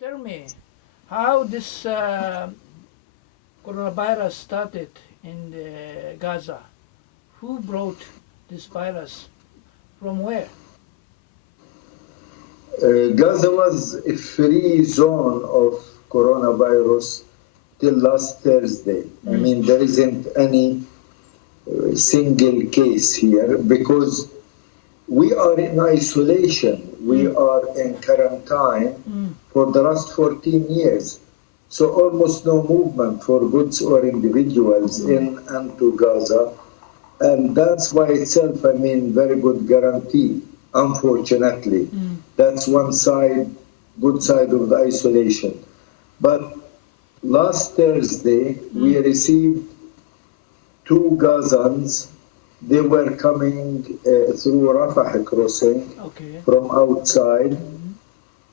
Tell me how this coronavirus started in Gaza. Who brought this virus? From where? Gaza was a free zone of coronavirus till last Thursday. I mean, there isn't any single case here because we are in isolation. We are in quarantine for the last 14 years. So almost no movement for goods or individuals in and to Gaza. And that's by itself, I mean, very good guarantee, unfortunately. That's one side, good side of the isolation. But last Thursday, we received two Gazans. They were coming through Rafah crossing from outside,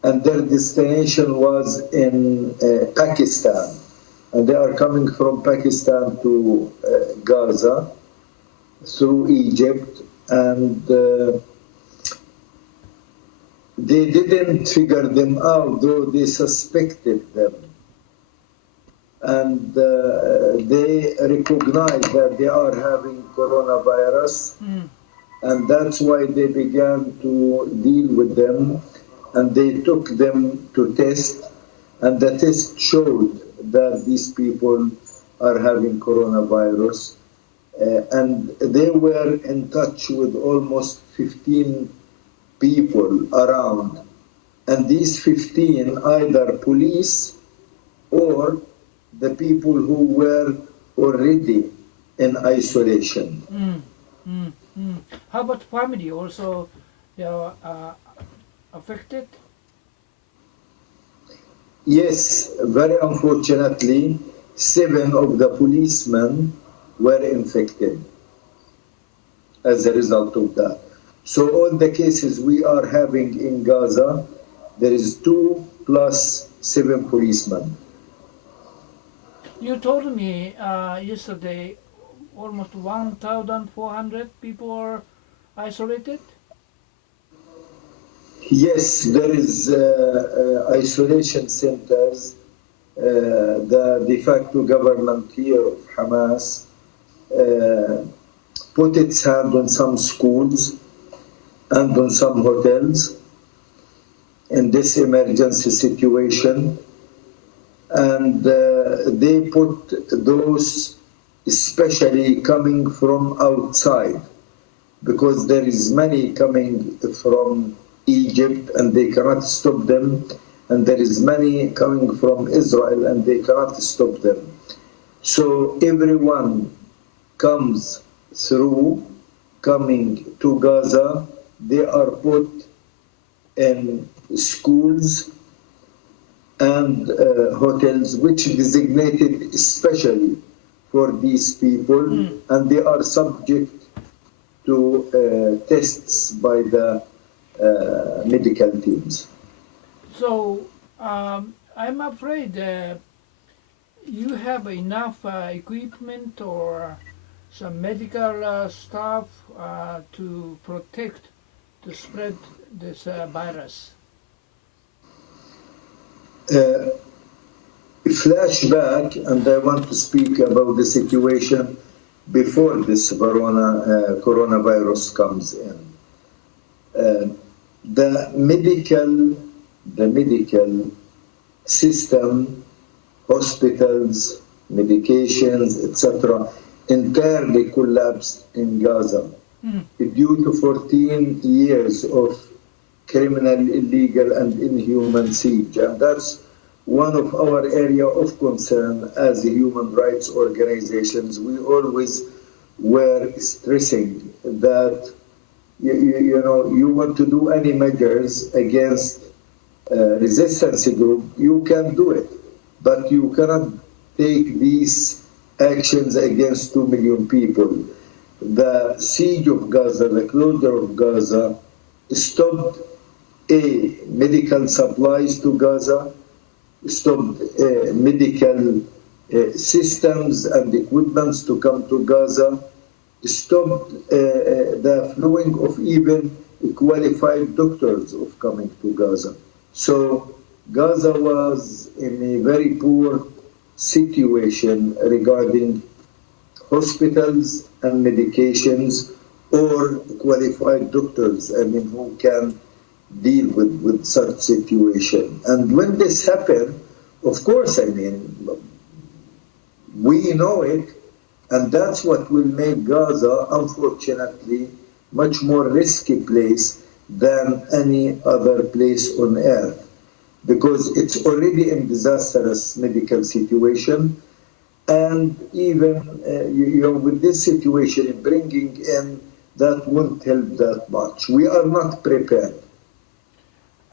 and their destination was in Pakistan. And they are coming from Pakistan to Gaza through Egypt, and they didn't figure them out, though they suspected them. And they recognize that they are having coronavirus, and that's why they began to deal with them, and they took them to test, and the test showed that these people are having coronavirus, and they were in touch with almost 15 people around, and these 15 either police or the people who were already in isolation. How about family also? They are affected? Yes, very unfortunately, 7 of the policemen were infected as a result of that. So all the cases we are having in Gaza, there is 2 plus 7 policemen. You told me yesterday almost 1,400 people are isolated? Yes, there is isolation centers. The de facto government here of Hamas put its hand on some schools and on some hotels in this emergency situation. And they put those especially coming from outside, because there is many coming from Egypt and they cannot stop them, and there is many coming from Israel and they cannot stop them. So everyone comes through, coming to Gaza, they are put in schools and hotels which designated especially for these people, and they are subject to tests by the medical teams. So I'm afraid you have enough equipment or some medical staff to protect, to spread this virus. Flashback, and I want to speak about the situation before this coronavirus comes in. The medical system, hospitals, medications, etc., entirely collapsed in Gaza due to 14 years of criminal, illegal, and inhuman siege. And that's one of our area of concern as human rights organizations. We always were stressing that you want to do any measures against resistance group, you can do it, but you cannot take these actions against 2 million people. The siege of Gaza, the closure of Gaza, stopped medical supplies to Gaza, stopped medical systems and equipments to come to Gaza, stopped the flowing of even qualified doctors of coming to Gaza. So Gaza was in a very poor situation regarding hospitals and medications or qualified doctors, who can deal with such situation. And when this happened, of course, we know it, and that's what will make Gaza, unfortunately, much more risky place than any other place on earth, because it's already in disastrous medical situation, and even with this situation bringing in, that won't help that much. We are not prepared.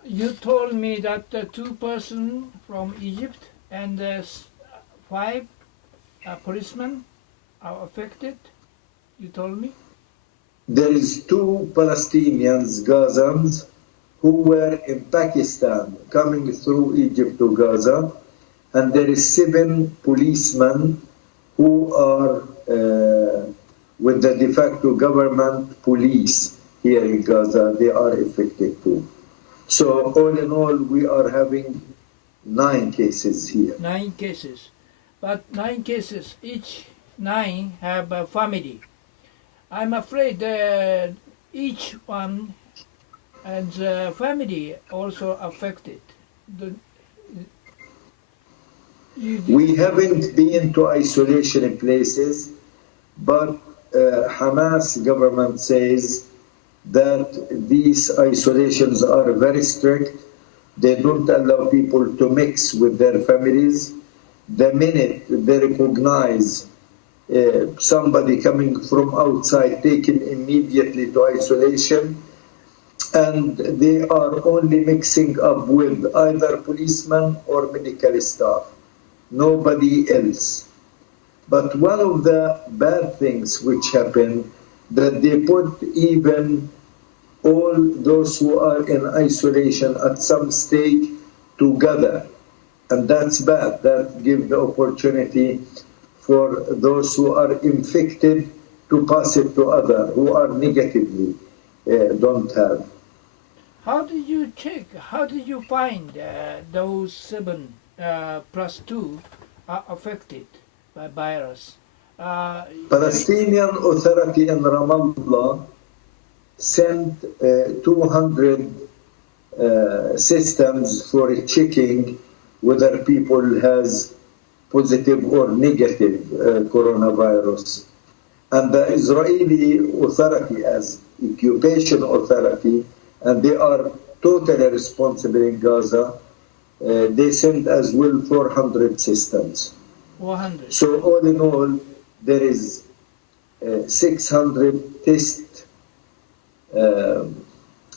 You told me that the 2 persons from Egypt and the 5 policemen are affected. You told me? There is 2 Palestinians, Gazans, who were in Pakistan coming through Egypt to Gaza, and there is 7 policemen who are with the de facto government police here in Gaza. They are affected too. So all in all, we are having 9 cases here. 9 cases. But 9 cases, each 9 have a family. I'm afraid each one and the family also affected. We haven't been to isolation places, but Hamas government says that these isolations are very strict. They don't allow people to mix with their families. The minute they recognize somebody coming from outside, taken immediately to isolation, and they are only mixing up with either policemen or medical staff, nobody else. But one of the bad things which happened, that they put even all those who are in isolation at some stage together, and that's bad. That gives the opportunity for those who are infected to pass it to others who are negatively don't have. How did you check? How did you find those 7 plus 2 are affected by virus? Palestinian Authority in Ramallah sent 200 systems for checking whether people has positive or negative coronavirus. And the Israeli authority as occupation authority, and they are totally responsible in Gaza, they sent as well 400 systems. 400. So all in all, there is 600 test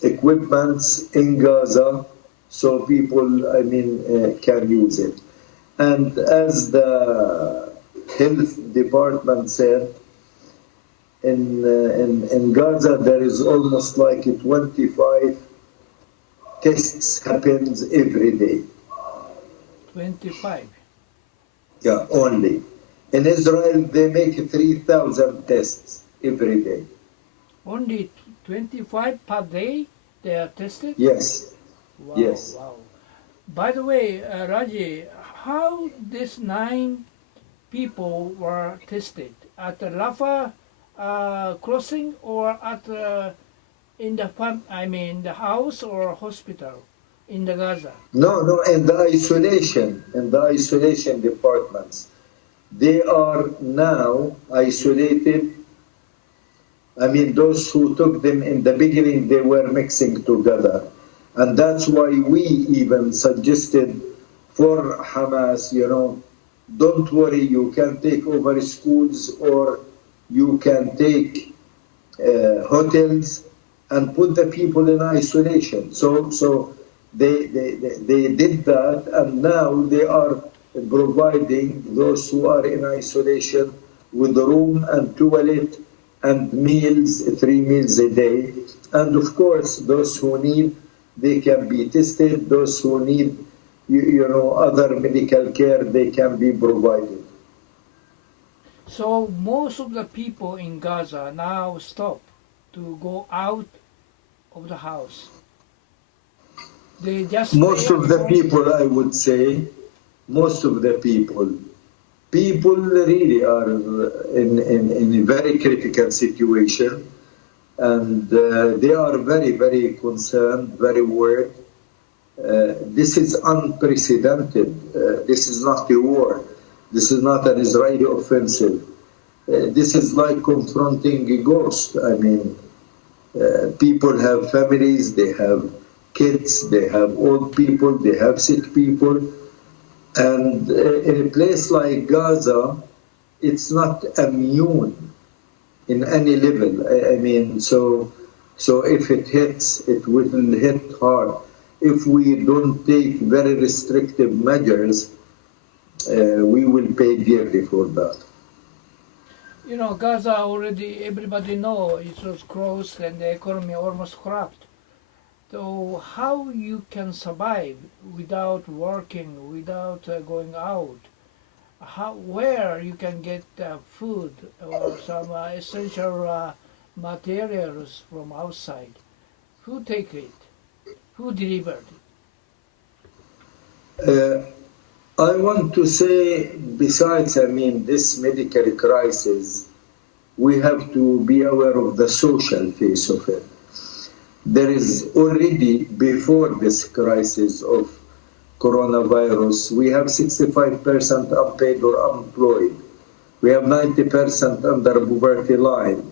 equipments in Gaza, so people, can use it. And as the health department said, in Gaza there is almost like 25 tests happens every day. 25. Yeah, only. In Israel they make 3,000 tests every day. Only 25 per day they are tested? Yes. Wow, Yes. wow. By the way, Raji, how these 9 people were tested? At the Rafah crossing, or at in the house or hospital in the Gaza? No, in the isolation departments. They are now isolated. Those who took them in the beginning, they were mixing together. And that's why we even suggested for Hamas, don't worry, you can take over schools or you can take hotels and put the people in isolation. So they did that, and now they are providing those who are in isolation with a room and toilet and meals, 3 meals a day. And of course, those who need, they can be tested. Those who need, other medical care, they can be provided. So most of the people in Gaza now stop to go out of the house. They just Most stay of at the home. people, I would say, most of the people really are in a very critical situation, and they are very, very concerned, very worried. This is unprecedented. This is not a war. This is not an Israeli offensive. This is like confronting a ghost. I mean, people have families, they have kids, they have old people, they have sick people. And in a place like Gaza, it's not immune in any level. I mean, so if it hits, it will hit hard. If we don't take very restrictive measures, we will pay dearly for that. You know, Gaza already, everybody know it was closed and the economy almost collapsed. So how you can survive without working, without going out? How, where you can get food or some essential materials from outside? Who take it? Who delivered it? I want to say, besides, I mean, this medical crisis, we have to be aware of the social face of it. There is already, before this crisis of coronavirus, we have 65% unpaid or unemployed. We have 90% under poverty line.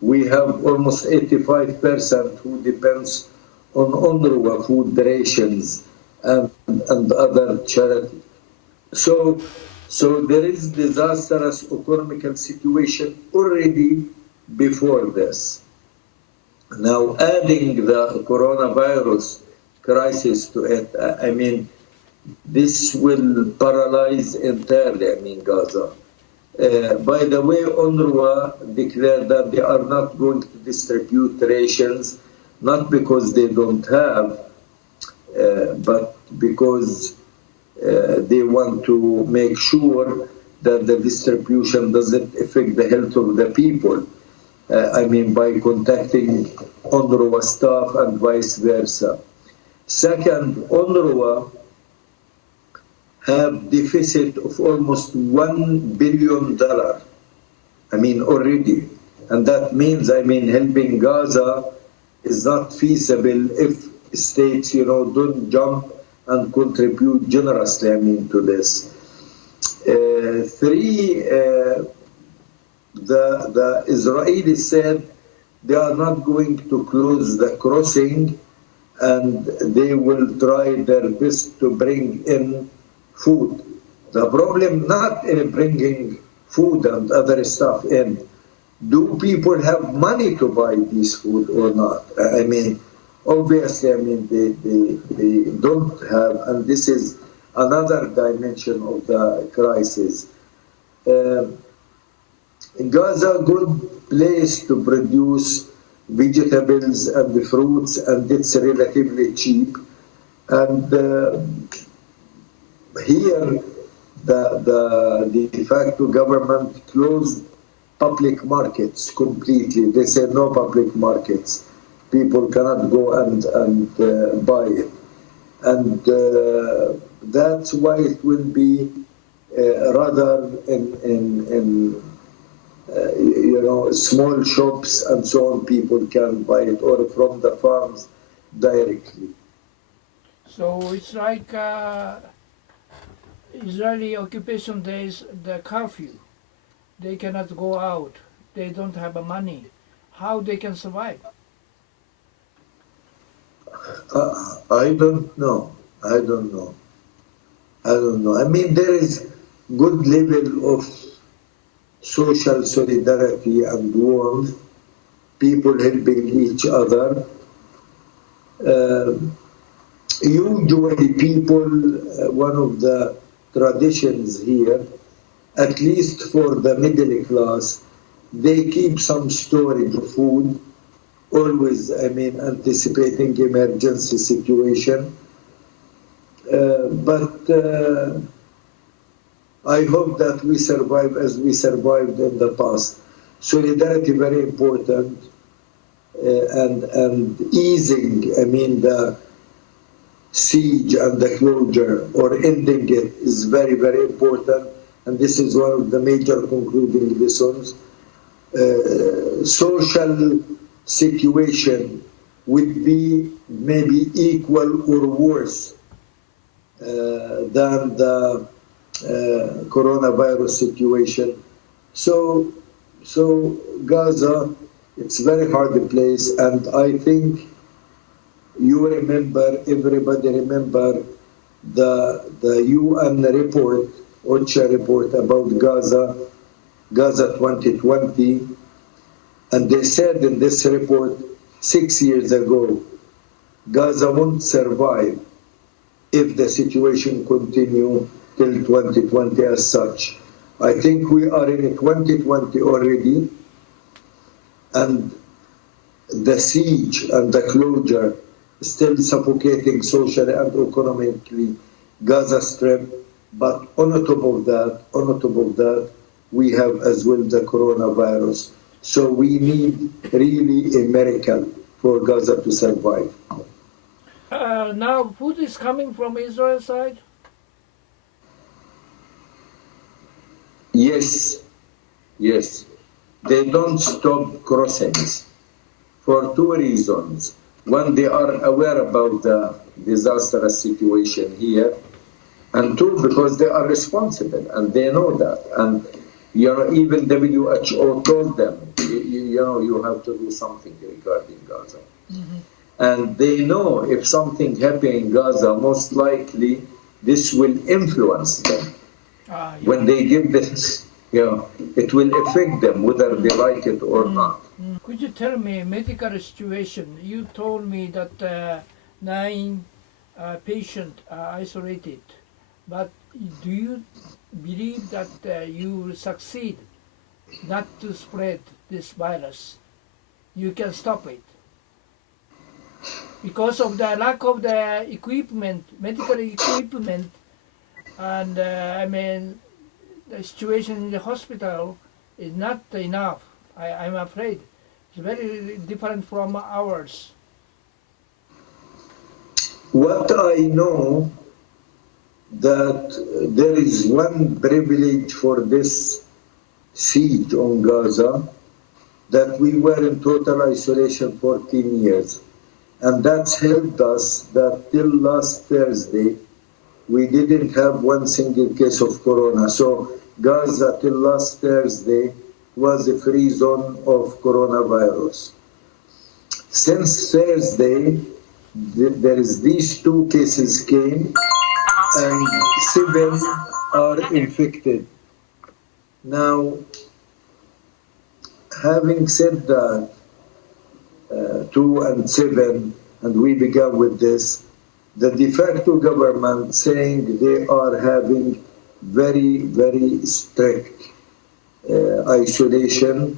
We have almost 85% who depends on UNRWA food rations and other charities. So there is disastrous economical situation already before this. Now, adding the coronavirus crisis to it, I mean, this will paralyze entirely, I mean, Gaza. By the way, UNRWA declared that they are not going to distribute rations, not because they don't have, but because they want to make sure that the distribution doesn't affect the health of the people. I mean, by contacting UNRWA staff and vice versa. Second, UNRWA have deficit of almost $1 billion. I mean, already. And that means, I mean, helping Gaza is not feasible if states, you know, don't jump and contribute generously, I mean, to this. Three, the Israelis said they are not going to close the crossing, and they will try their best to bring in food. The problem not in bringing food and other stuff in. Do people have money to buy this food or not? I mean, obviously, I mean, they don't have, and this is another dimension of the crisis. Gaza, good place to produce vegetables and fruits, and it's relatively cheap. And here, the de facto government closed public markets completely. They say no public markets. People cannot go and buy it. And that's why it will be rather in you know, small shops and so on, people can buy it, or from the farms directly. So it's like Israeli occupation days, the curfew. They cannot go out. They don't have money. How they can survive? I don't know. I don't know. I don't know. I mean, there is good level of social solidarity and warmth, people helping each other. Usually people, one of the traditions here, at least for the middle class, they keep some storage of food, always, I mean, anticipating emergency situation. But I hope that we survive as we survived in the past. Solidarity very important, and easing, I mean, the siege and the closure or ending it is very, very important. And this is one of the major concluding lessons. Social situation would be maybe equal or worse than the coronavirus situation. So Gaza, it's a very hard place, and I think you remember, everybody remember the UN report, OCHA report about Gaza 2020, and they said in this report 6 years ago, Gaza won't survive if the situation continue till 2020 as such. I think we are in 2020 already, and the siege and the closure still suffocating socially and economically Gaza Strip. But on top of that, we have as well the coronavirus. So we need really a miracle for Gaza to survive. Now, food is coming from Israel side? Yes. They don't stop crossings for two reasons. One, they are aware about the disastrous situation here, and two, because they are responsible and they know that. And even WHO told them, you have to do something regarding Gaza. Mm-hmm. And they know if something happens in Gaza, most likely this will influence them. When they give this, it will affect them whether they like it or not. Could you tell me medical situation? You told me that 9 patients are isolated, but do you believe that you will succeed not to spread this virus? You can stop it because of the lack of the equipment, medical equipment, and the situation in the hospital is not enough. I'm afraid it's very different from ours. What I know, that there is one privilege for this siege on Gaza, that we were in total isolation 14 years. And that's helped us that till last Thursday, we didn't have one single case of corona. So Gaza till last Thursday was a free zone of coronavirus. Since Thursday, there is these 2 cases came and 7 are infected. Now, having said that, 2 and 7, and we began with this, the de facto government saying they are having very, very strict isolation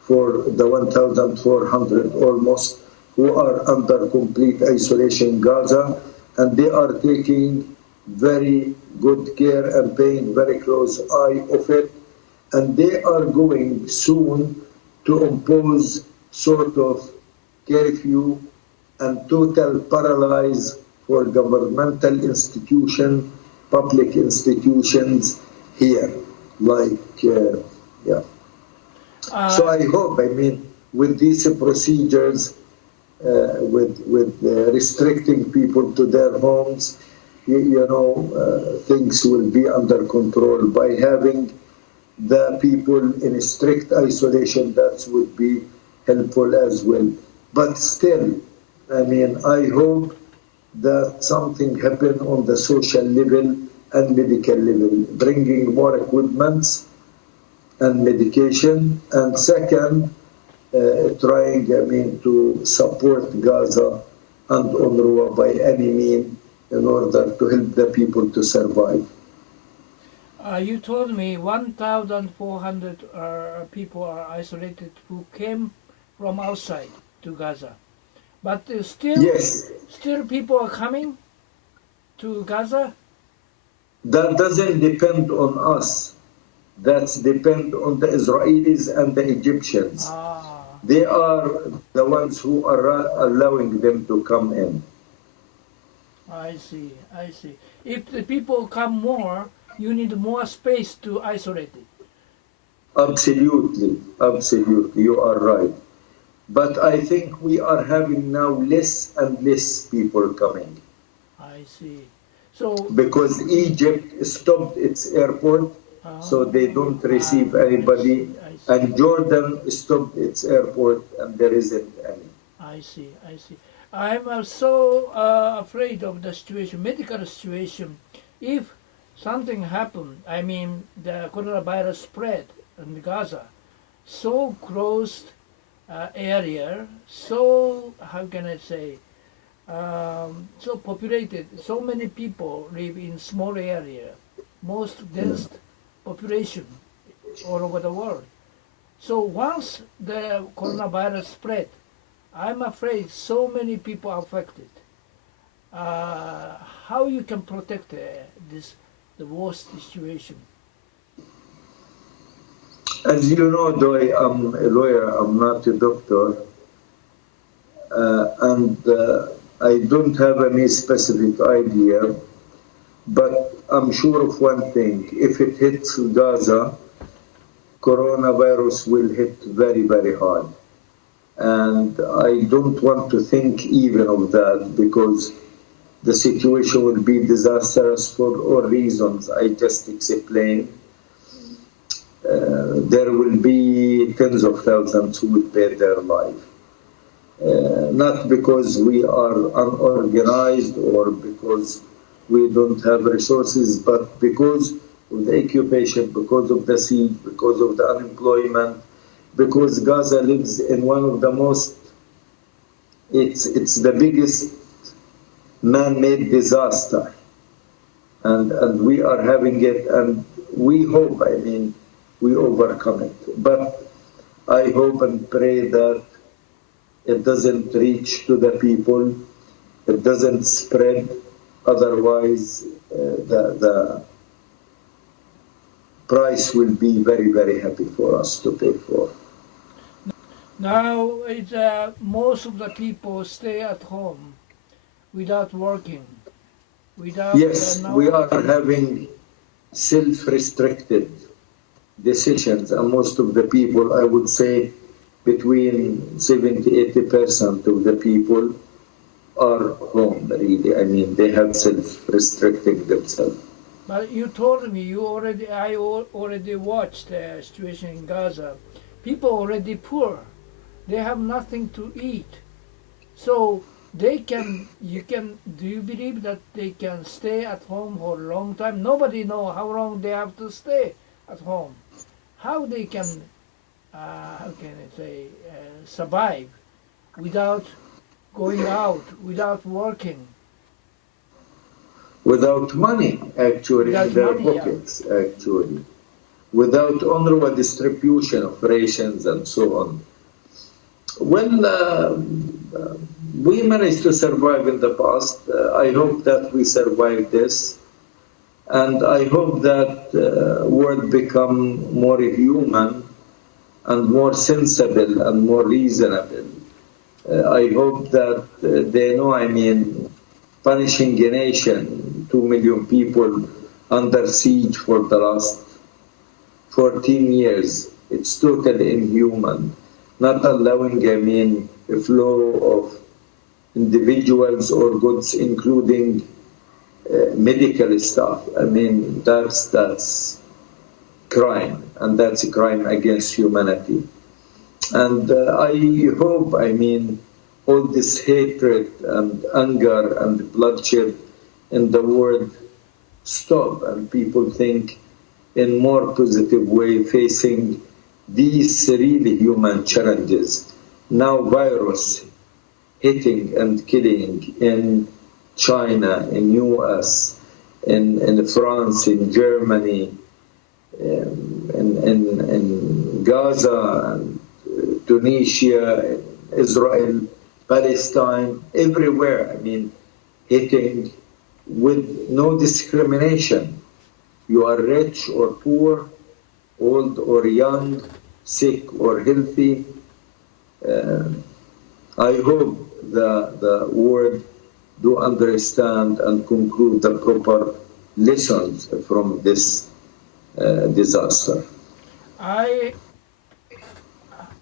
for the 1,400 almost who are under complete isolation in Gaza, and they are taking very good care and paying very close eye of it, and they are going soon to impose sort of curfew and total paralyze for governmental institutions, public institutions here, So I hope, with these procedures, with restricting people to their homes, things will be under control. By having the people in strict isolation, that would be helpful as well. But still, I hope that something happen on the social level and medical level, bringing more equipments and medication, and second, trying to support Gaza and UNRWA by any means in order to help the people to survive. You told me 1,400 people are isolated who came from outside to Gaza. But still people are coming to Gaza? That doesn't depend on us. That depends on the Israelis and the Egyptians. They are the ones who are allowing them to come in. I see, I see. If the people come more, you need more space to isolate it. Absolutely, absolutely, you are right. But I think we are having now less and less people coming I see. So, because Egypt stopped its airport, so they don't receive I anybody, see, I see. and Jordan stopped its airport, and there isn't any. I see, I see. I'm so afraid of the situation, medical situation. If something happened, I mean, the coronavirus spread in Gaza, so closed area, so, how can I say, so populated, so many people live in small area, most dense population all over the world. So once the coronavirus spread, I'm afraid so many people are affected. How you can protect this the worst situation? As you know, though I'm a lawyer, I'm not a doctor, and I don't have any specific idea, but I'm sure of one thing. If it hits Gaza, coronavirus will hit very, very hard. And I don't want to think even of that because the situation will be disastrous for all reasons I just explained. There will be tens of thousands who will pay their life. Not because we are unorganized or because we don't have resources, but because of the occupation, because of the siege, because of the unemployment, because Gaza lives in one of the most, it's the biggest man-made disaster. And we are having it, and we hope, I mean, we overcome it. But I hope and pray that it doesn't reach to the people, it doesn't spread, otherwise the price will be very, very heavy for us to pay for. Now it's most of the people stay at home without working, without Yes, no we are activity. having self-restricted decisions, and most of the people, I would say between 70-80% of the people are home, really. I mean, they have self-restricting themselves. But you told me I already watched the situation in Gaza. People already poor. They have nothing to eat. So do you believe that they can stay at home for a long time? Nobody know how long they have to stay at home. How they can, how can I say, survive without going out, without working, Without money, actually, in without their money? Yeah. pockets, actually. Without honorable distribution of rations and so on. Well, we managed to survive in the past. I hope that we survive this. And I hope that world become more human and more sensible and more reasonable. I hope that they know, I mean, punishing a nation, 2 million people under siege for the last 14 years, it's totally inhuman. Not allowing, I mean, a flow of individuals or goods, including medical stuff. I mean, that's crime, and that's a crime against humanity. And I hope, I mean, all this hatred and anger and bloodshed in the world stop, and people think in more positive way facing these really human challenges. Now virus hitting and killing in China, in US, in France, in Germany, in Gaza, and Tunisia, Israel, Palestine, everywhere. I mean, hitting with no discrimination. You are rich or poor, old or young, sick or healthy. I hope the world do understand and conclude the proper lessons from this disaster.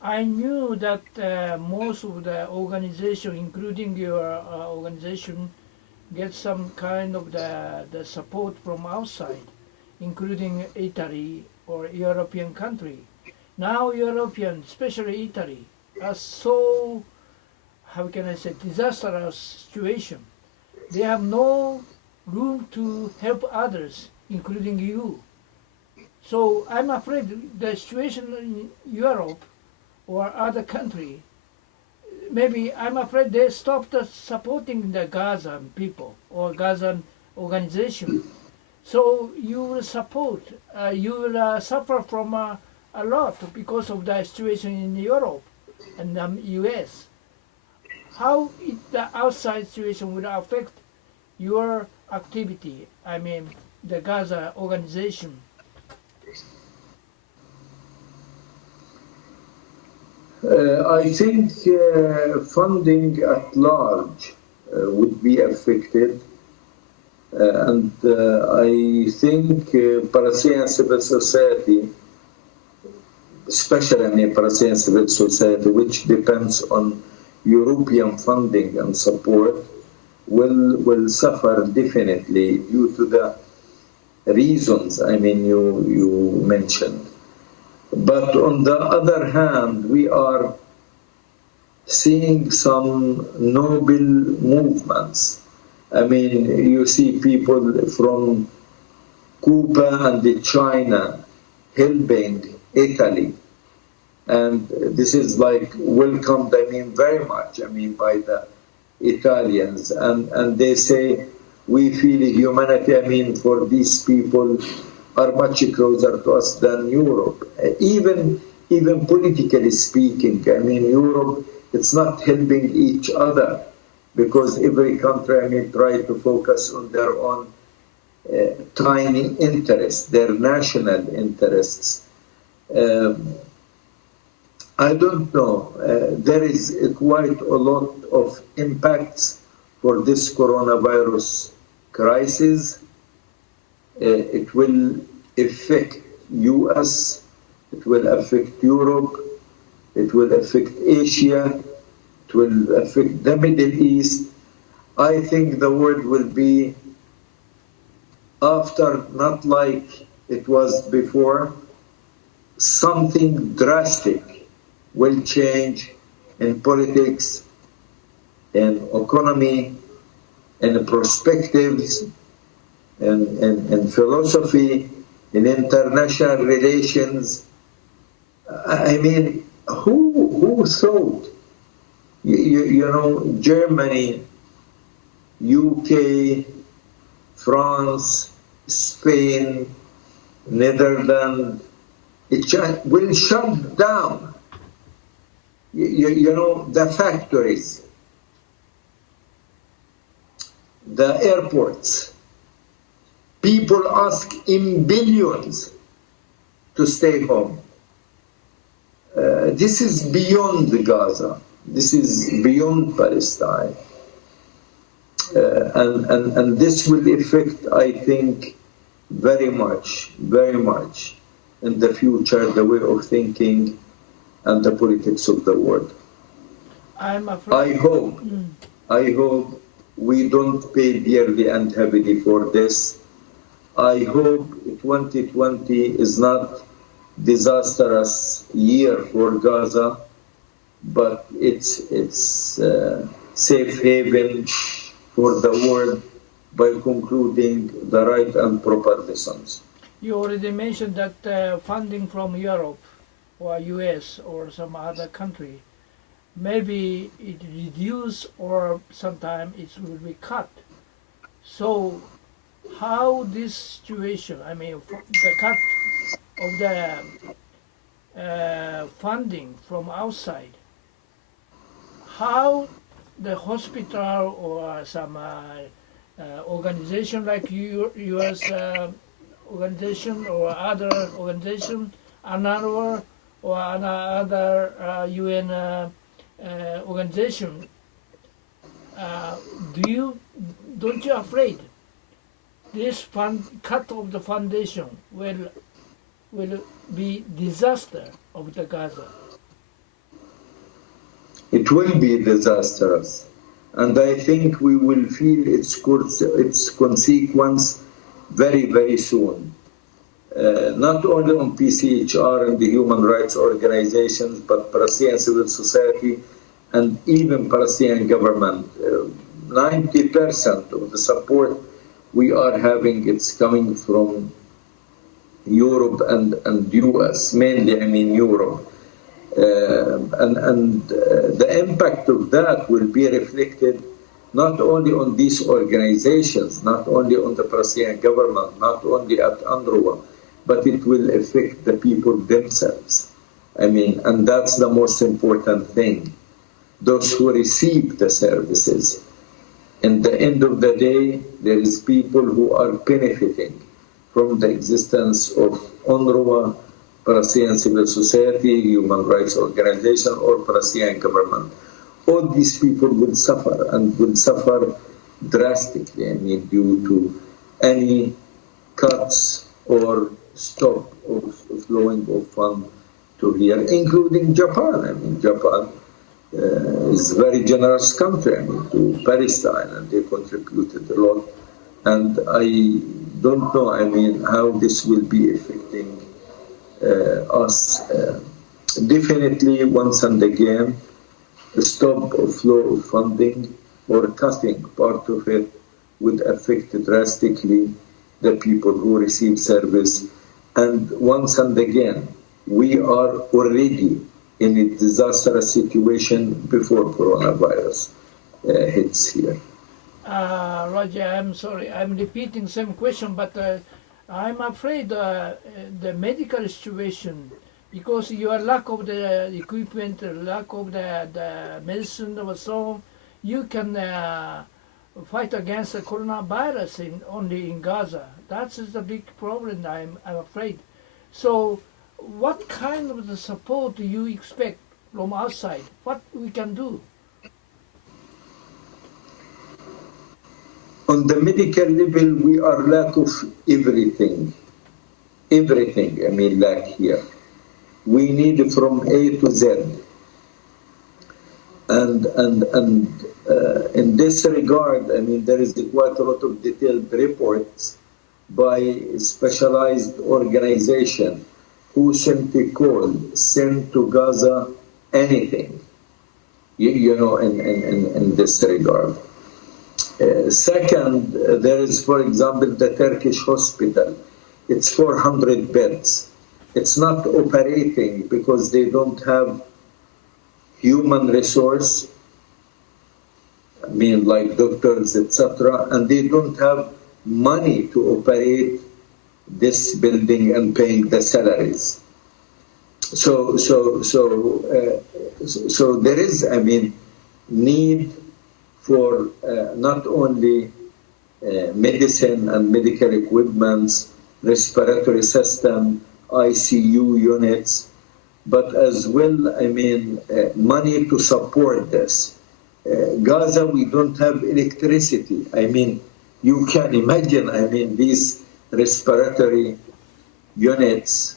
I knew that most of the organization, including your organization, get some kind of the support from outside, including Italy or European country. Now European, especially Italy, are so, how can I say, disastrous situation. They have no room to help others, including you. So I'm afraid the situation in Europe or other country, maybe I'm afraid they stopped supporting the Gaza people or Gaza organization. So you will support, you will suffer from a lot because of the situation in Europe and the US. How the outside situation will affect your activity, I mean the Gaza organization? I think funding at large would be affected, and I think Palestinian civil society, especially Palestinian civil society, which depends on European funding and support, will suffer definitely due to the reasons you mentioned. But on the other hand, we are seeing some noble movements. You see people from Cuba and China helping Italy. And this is like welcomed, very much, by the Italians. And they say, we feel humanity, for these people are much closer to us than Europe. Even politically speaking, Europe, it's not helping each other because every country, try to focus on their own tiny interests, their national interests. I don't know. There is quite a lot of impacts for this coronavirus crisis. It will affect US, it will affect Europe, it will affect Asia, it will affect the Middle East. I think the world will be, after, not like it was before, something drastic will change in politics, in economy, in perspectives, in philosophy, in international relations. Who thought, Germany, UK, France, Spain, Netherlands, it will shut down, the factories, the airports. People ask in billions to stay home. This is beyond Gaza. This is beyond Palestine. And this will affect, I think, very much in the future, the way of thinking and the politics of the world. I'm afraid. I hope we don't pay dearly and heavily for this. I hope 2020 is not disastrous year for Gaza, but it's safe haven for the world by concluding the right and proper lessons. You already mentioned that funding from Europe or US or some other country, maybe it reduced or sometimes it will be cut. So how this situation, the cut of the funding from outside, how the hospital or some organization like US organization or other organization, another or another UN organization, Uh, do you don't you afraid this cut of the foundation will be disaster of the Gaza? It will be disastrous, and I think we will feel its consequence very, very soon. Not only on PCHR and the human rights organizations, but Palestinian civil society and even Palestinian government. 90% of the support we are having, it's coming from Europe and US, mainly, I mean, Europe. The impact of that will be reflected not only on these organizations, not only on the Palestinian government, not only at UNRWA, but it will affect the people themselves. I mean, and that's the most important thing. Those who receive the services. In the end of the day, there is people who are benefiting from the existence of UNRWA, Palestinian civil society, human rights organization, or Palestinian government. All these people will suffer, and will suffer drastically, I mean, due to any cuts or stop of flowing of funds to here, including Japan. I mean, Japan is a very generous country, I mean, to Palestine, and they contributed a lot. And I don't know, I mean, how this will be affecting us. Definitely, once and again, the stop of flow of funding or cutting part of it would affect drastically the people who receive service. And once and again, we are already in a disastrous situation before coronavirus hits here. Raji, I'm sorry, I'm repeating same question, but I'm afraid the medical situation, because your lack of the equipment, lack of the medicine or so, you can fight against the coronavirus only in Gaza. That's the big problem, I'm afraid. So what kind of the support do you expect from outside? What we can do? On the medical level, we are lack of everything. Everything, I mean, lack here. We need from A to Z. And in this regard, I mean, there is quite a lot of detailed reports by specialized organization who simply send to Gaza anything, you know, in this regard. Second, there is, for example, the Turkish hospital. It's 400 beds. It's not operating because they don't have human resource, I mean, like doctors, etc., and they don't have money to operate this building and paying the salaries. So there is, I mean, need for not only medicine and medical equipments, respiratory system, ICU units, but as well, I mean, money to support this. Gaza, we don't have electricity. I mean, you can imagine, I mean, these respiratory units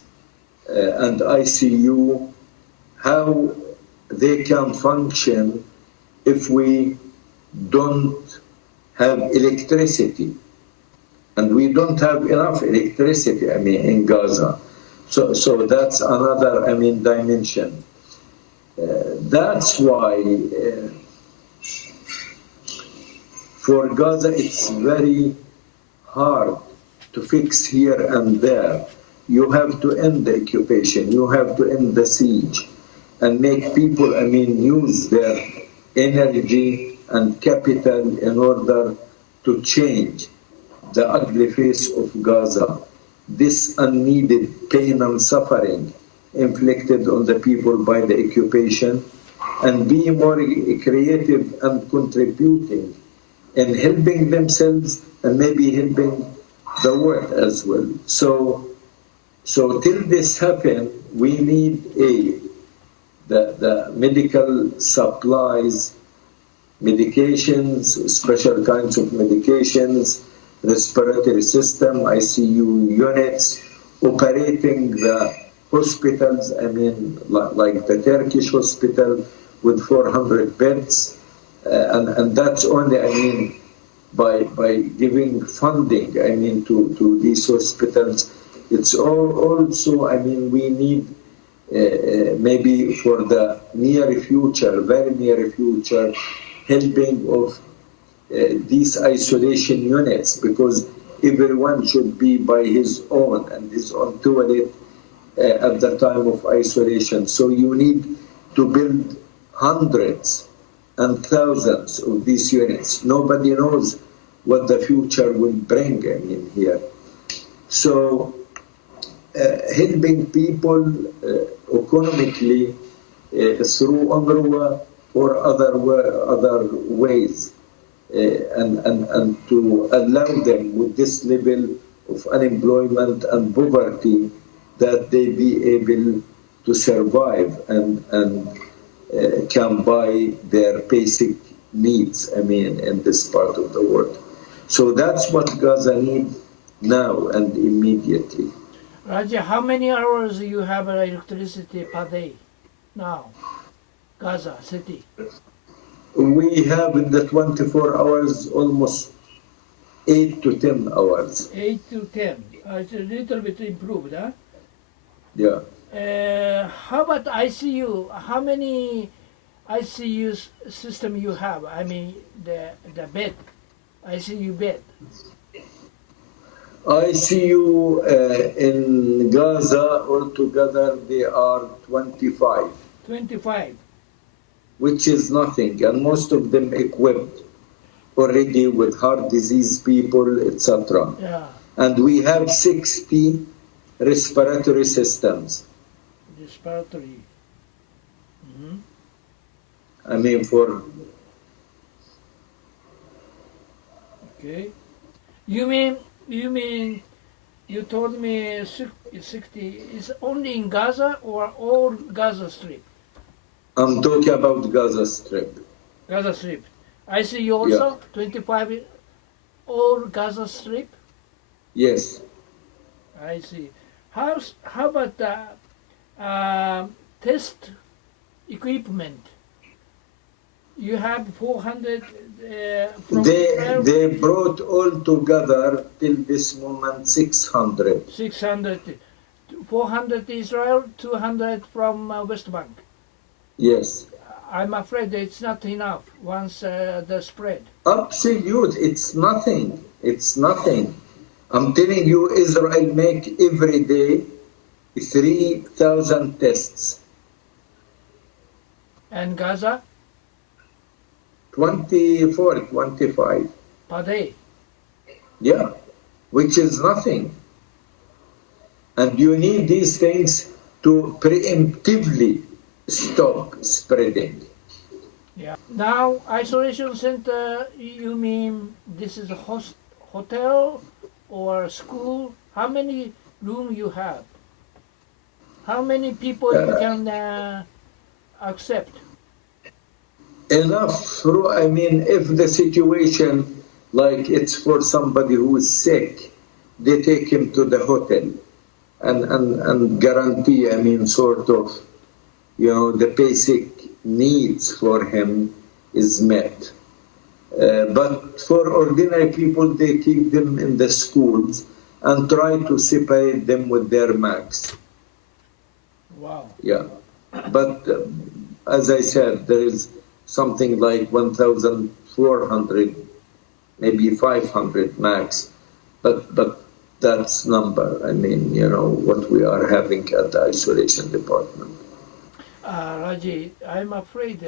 and ICU, how they can function if we don't have electricity. And we don't have enough electricity, I mean, in Gaza. So that's another, I mean, dimension. That's why for Gaza, it's very hard to fix here and there. You have to end the occupation. You have to end the siege and make people, I mean, use their energy and capital in order to change the ugly face of Gaza. This unneeded pain and suffering inflicted on the people by the occupation, and be more creative and contributing in helping themselves and maybe helping the world as well. So till this happens, we need the medical supplies medications, special kinds of medications, respiratory system, ICU units, operating the hospitals, I mean, like the Turkish hospital with 400 beds, and that's only, I mean, by giving funding, I mean, to these hospitals. It's also, I mean, we need maybe for the near future, very near future, helping of these isolation units, because everyone should be by his own and his own toilet at the time of isolation. So you need to build hundreds and thousands of these units. Nobody knows what the future will bring, I mean, here. So helping people economically through UNRWA or other ways, and to allow them with this level of unemployment and poverty that they be able to survive and can buy their basic needs, I mean, in this part of the world. So that's what Gaza needs now and immediately. Raji, how many hours you have electricity per day now, Gaza city? We have in the 24 hours almost 8 to 10 hours. 8 to 10. It's a little bit improved, huh? Yeah. How about ICU? How many ICU system you have? I mean, the bed, ICU bed. ICU in Gaza altogether they are 25. 25. Which is nothing, and most of them equipped already with heart disease people, etc. Yeah. And we have 60 respiratory systems. Respiratory. Mm-hmm. I mean, for... Okay. You mean, you told me 60 is only in Gaza or all Gaza Strip? I'm talking about Gaza Strip. Gaza Strip. I see you also, yeah. 25 all Gaza Strip? Yes. I see. How about the test equipment? You have 400 from they brought all together till this moment 600. 600. 400 Israel, 200 from West Bank. Yes. I'm afraid it's not enough once the spread. Absolute, it's nothing. It's nothing. I'm telling you, Israel make every day 3,000 tests. And Gaza? 24, 25. Per day? Yeah, which is nothing. And you need these things to preemptively stop spreading. Yeah. Now, isolation center, you mean this is a hotel or school? How many rooms you have? How many people you can accept? Enough. I mean, if the situation, like it's for somebody who is sick, they take him to the hotel and guarantee, I mean, sort of, you know, the basic needs for him is met. But for ordinary people, they keep them in the schools and try to separate them with their masks. Wow. Yeah. But as I said, there is something like 1,400, maybe 500 max. But that's number. I mean, you know, what we are having at the isolation department. Raji, I'm afraid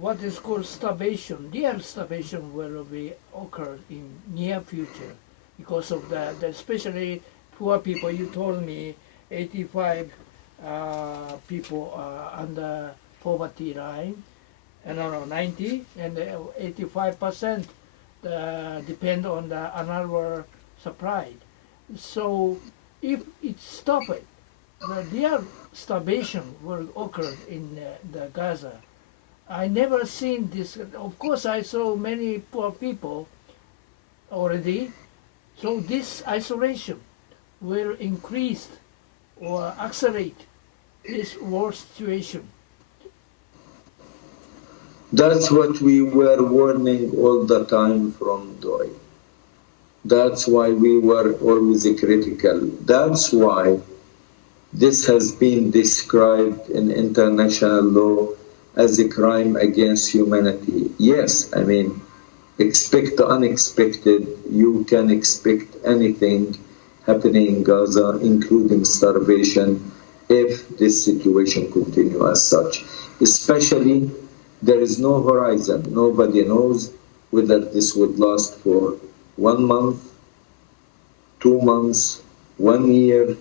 what is called starvation, real starvation will be occur in near future because of the especially poor people. You told me 85 people under poverty line, and 90 and 85% depend on the annual supply. So if it stops it, the real starvation will occur in the Gaza. I never seen this. Of course, I saw many poor people already. So this isolation will increase or accelerate this war situation. That's what we were warning all the time from Doi. That's why we were always critical. That's why this has been described in international law as a crime against humanity. Yes, I mean, expect the unexpected. You can expect anything happening in Gaza, including starvation, if this situation continues as such. Especially, there is no horizon. Nobody knows whether this would last for 1 month, 2 months, 1 year,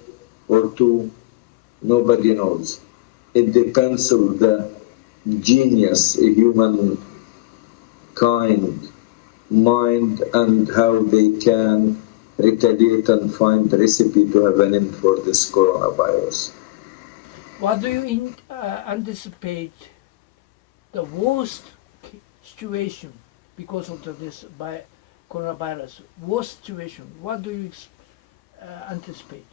or two. Nobody knows. It depends on the genius, human kind, mind, and how they can retaliate and find a recipe to have an end for this coronavirus. What do you anticipate the worst situation because of this coronavirus? Worst situation. What do you anticipate?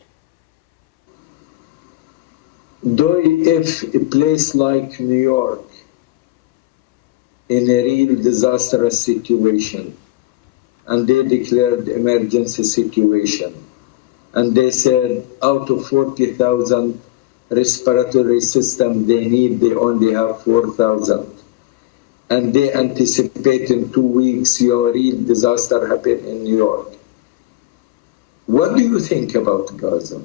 Though if a place like New York, in a real disastrous situation, and they declared emergency situation, and they said out of 40,000 respiratory system they need, they only have 4,000. And they anticipate in 2 weeks your real disaster happen in New York. What do you think about Gaza?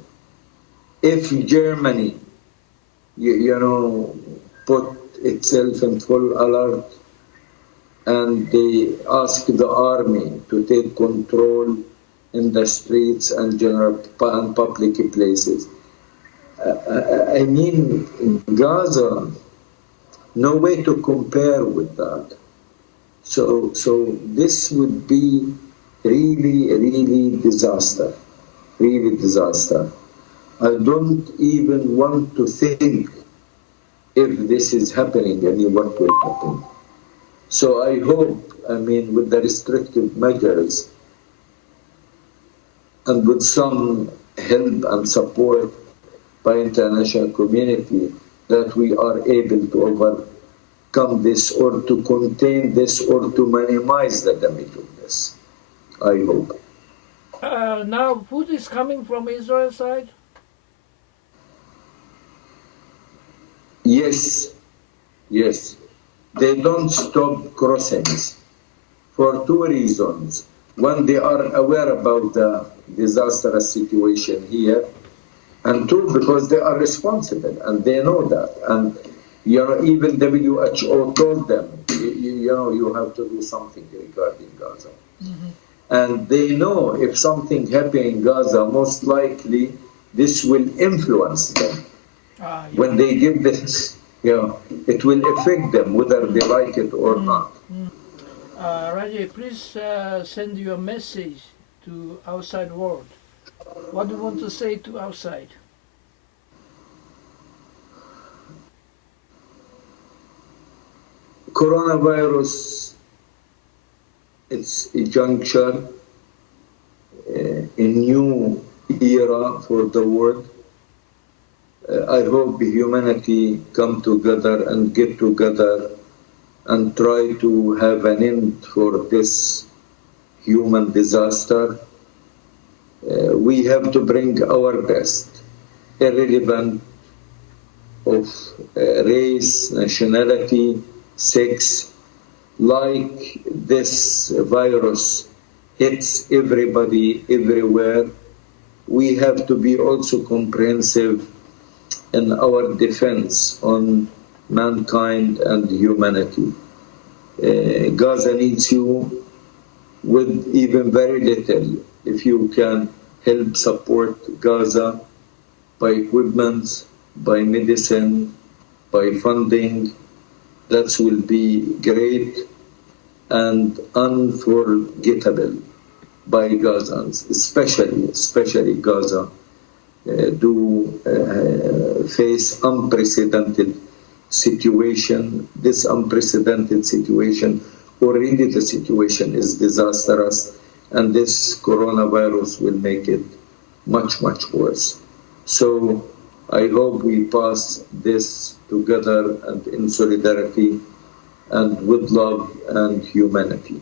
If Germany, put itself in full alert and they ask the army to take control in the streets and general and public places. I mean, Gaza, no way to compare with that. So this would be really disaster, really disaster. I don't even want to think if this is happening, what will happen. So I hope, with the restrictive measures and with some help and support by international community, that we are able to overcome this or to contain this or to minimize the damage of this. I hope. Now, food is coming from Israel side? Yes. They don't stop crossings for 2 reasons. One, they are aware about the disastrous situation here, and 2, because they are responsible and they know that. And even WHO told them, you have to do something regarding Gaza. Mm-hmm. And they know if something happens in Gaza, most likely this will influence them. When they give this, it will affect them whether they like it or not. Raji, please send your message to outside world. What do you want to say to outside? Coronavirus, it's a juncture, a new era for the world. I hope humanity come together and get together and try to have an end for this human disaster. We have to bring our best, irrelevant of race, nationality, sex. Like this virus hits everybody, everywhere, we have to be also comprehensive in our defense on mankind and humanity. Gaza needs you with even very little. If you can help support Gaza by equipment, by medicine, by funding, that will be great and unforgettable by Gazans, especially Gaza. Do face unprecedented situation, this unprecedented situation. Already the situation is disastrous, and this coronavirus will make it much, much worse. So I hope we pass this together and in solidarity and with love and humanity.